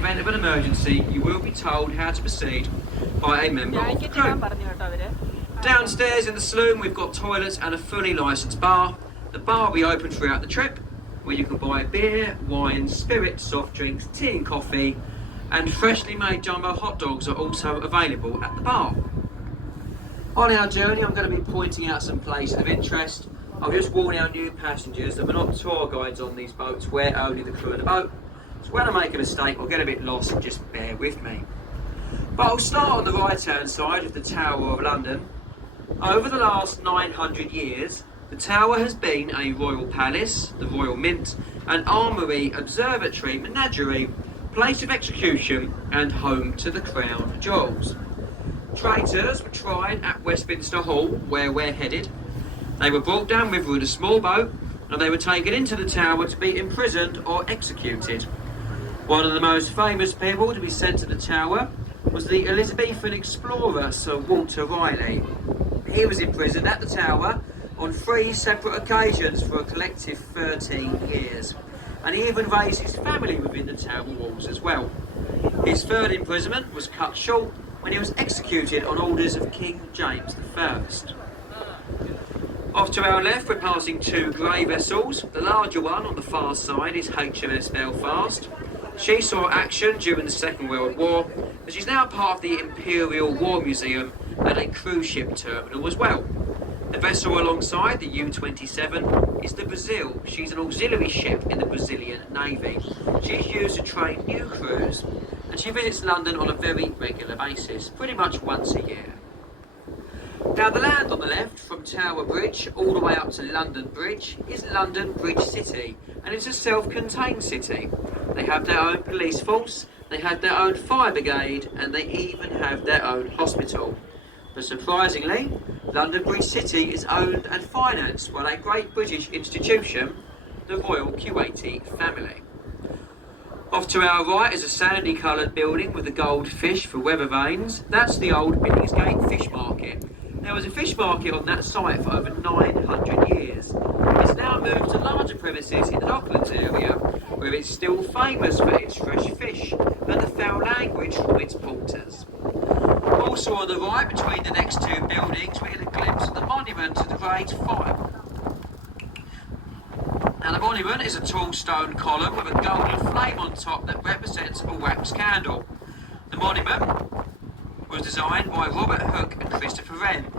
event of an emergency, you will be told how to proceed by a member of the crew. Downstairs in the saloon, we've got toilets and a fully licensed bar. The bar will be open throughout the trip, where you can buy beer, wine, spirits, soft drinks, tea and coffee, and freshly made jumbo hot dogs are also available at the bar. On our journey, I'm going to be pointing out some places of interest. I'll just warn our new passengers that we're not tour guides on these boats, we're only the crew of the boat. So when I make a mistake or get a bit lost, just bear with me. But I'll start on the right-hand side of the Tower of London. Over the last 900 years, the Tower has been a royal palace, the Royal Mint, an armoury, observatory, menagerie, place of execution, and home to the Crown Jewels. Traitors were tried at Westminster Hall, where we're headed. They were brought down river in a small boat, and they were taken into the Tower to be imprisoned or executed. One of the most famous people to be sent to the Tower was the Elizabethan explorer Sir Walter Raleigh. He was imprisoned at the Tower on 3 separate occasions for a collective 13 years, and he even raised his family within the Tower walls as well. His third imprisonment was cut short when he was executed on orders of King James I. Off to our left, we're passing 2 grey vessels. The larger one on the far side is HMS Belfast. She saw action during the Second World War, and she's now part of the Imperial War Museum and a cruise ship terminal as well. The vessel alongside, the U-27, is the Brazil. She's an auxiliary ship in the Brazilian Navy. She's used to train new crews, and she visits London on a very regular basis, pretty much once a year. Now the land on the left, from Tower Bridge all the way up to London Bridge, is London Bridge City, and it's a self-contained city. They have their own police force, they have their own fire brigade, and they even have their own hospital. But surprisingly, London Bridge City is owned and financed by a great British institution, the Royal Kuwaiti family. Off to our right is a sandy coloured building with a gold fish for weather vanes. That's the old Billingsgate Fish Market. There was a fish market on that site for over 900 years. It's now moved to larger premises in the Docklands area, where it's still famous for its fresh fish and the foul language from its porters. Also on the right, between the next 2 buildings, we get a glimpse of the monument to the Great Fire. Now the monument is a tall stone column with a golden flame on top that represents a wax candle. The monument was designed by Robert Hooke and Christopher Wren.